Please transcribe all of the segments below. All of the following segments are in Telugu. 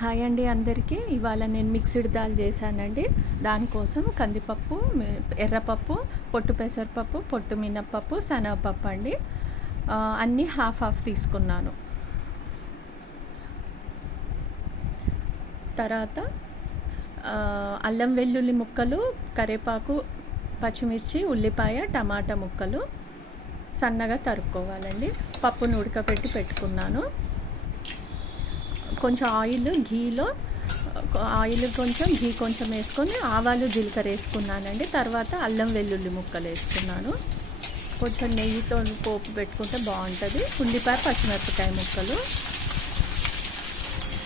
హాయ్ అండి అందరికీ. ఇవాళ నేను మిక్స్డ్ దాల్ చేశానండి. దానికోసం కందిపప్పు, ఎర్రపప్పు, పొట్టు పెసరపప్పు, పొట్టు మినప్పప్పు, శనగపప్పు అండి. అన్నీ హాఫ్ హాఫ్ తీసుకున్నాను. తర్వాత అల్లం వెల్లుల్లి ముక్కలు, కరివేపాకు, పచ్చిమిర్చి, ఉల్లిపాయ, టమాటా ముక్కలు సన్నగా తరుక్కోవాలండి. పప్పును ఉడకబెట్టి పెట్టుకున్నాను. కొంచెం ఆయిల్ కొంచెం ఘీ కొంచెం వేసుకొని ఆవాలు జీలకర్ర వేసుకున్నానండి. తర్వాత అల్లం వెల్లుల్లి ముక్కలు వేసుకున్నాను. కొంచెం నెయ్యితో పోపు పెట్టుకుంటే బాగుంటుంది. ఉల్లిపాయ, పచ్చిమిరపకాయ ముక్కలు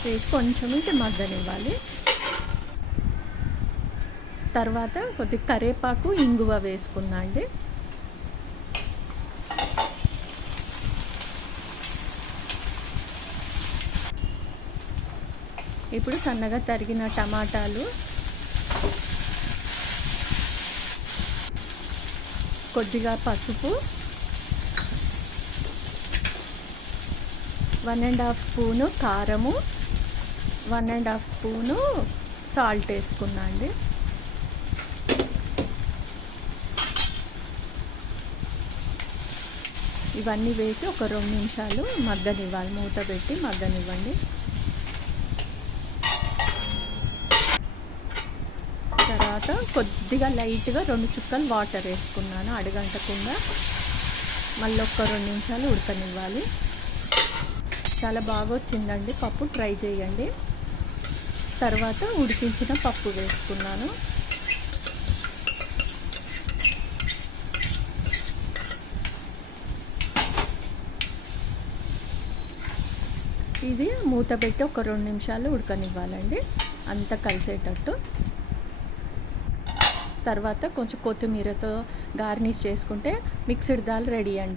వేసి కొంచెం ఇంకా మగ్గనివ్వాలి. తర్వాత కొద్దిగా కరివేపాకు, ఇంగువ వేసుకున్నా అండి. ఇప్పుడు సన్నగా తరిగిన టమాటాలు, కొద్దిగా పసుపు, 1½ స్పూను కారము, 1½ స్పూను సాల్ట్ వేసుకున్నా అండి. ఇవన్నీ వేసి ఒక 2 నిమిషాలు మగ్గనివ్వాలి. మూత పెట్టి మగ్గనివ్వండి. తర్వాత కొద్దిగా లైట్గా 2 చుక్కలు వాటర్ వేసుకున్నాను అడగంటకుండా. మళ్ళీ ఒక 2 నిమిషాలు ఉడకనివ్వాలి. చాలా బాగా వచ్చిందండి పప్పు, ట్రై చేయండి. తర్వాత ఉడికించిన పప్పు వేసుకున్నాను. ఇది మూత పెట్టి ఒక 2 నిమిషాలు ఉడకనివ్వాలండి, అంతా కలిసేటట్టు. తర్వాత కొంచెం కొత్తిమీరతో గార్నిష్ చేసుకుంటే మిక్స్డ్ దాల్ రెడీ అండి.